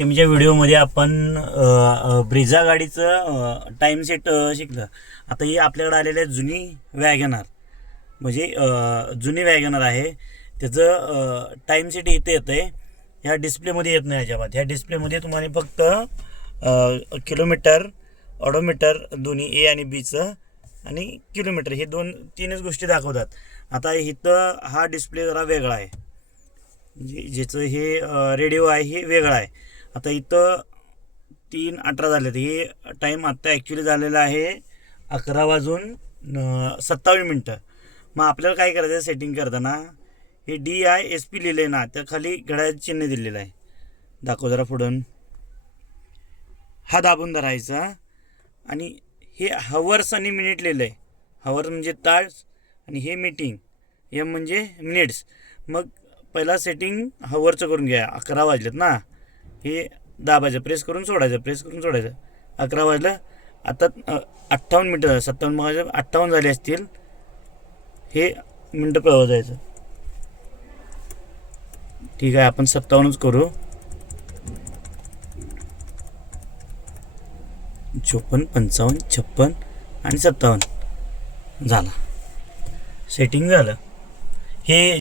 टीमच्या व्हिडिओमध्ये आपण ब्रिझा गाडीचं टाईम सेट शिकलं. आता ही आपल्याकडे आलेली आहे जुनी वॅगनार, म्हणजे जुनी वॅगनार आहे. त्याचं टाईम सेट इथे येतं आहे, ह्या डिस्प्लेमध्ये येत नाही अजिबात. ह्या डिस्प्लेमध्ये तुम्हाला फक्त किलोमीटर, ऑडोमीटर दोन्ही ए आणि बीचं आणि किलोमीटर हे तीनच गोष्टी दाखवतात. आता इथं हा डिस्प्ले जरा वेगळा आहे, ज्याचं हे रेडिओ आहे हे वेगळा आहे. आता इथं 3:18 झाले, हे टाईम आत्ता ॲक्च्युली झालेला आहे 11:27. मग आपल्याला काय करायचं आहे सेटिंग करताना, हे DISP लिहिलं आहे ना, त्या खाली घड्याळाचं चिन्ह दिलेलं आहे. दाखव जरा पुढून, हा दाबून धरायचा आणि हे हवर्स आणि मिनिट लिहिलं आहे. हवर्स म्हणजे तास आणि हे मीटिंग, एम म्हणजे मिनिट्स. मग पहिला सेटिंग हवरचं करून घ्या. 11 वाजलेत ना, हे दाबायचं, प्रेस करून सोडायचं, प्रेस करून सोडायचं. 11 वाजलं. आता 58 मिनटं, 57 मग 58 झाले असतील. हे मिनटं पळवत जायचं. ठीक आहे, आपण 57च करू. 54, 55, 56 आणि 57 झाला. सेटिंग झालं. हे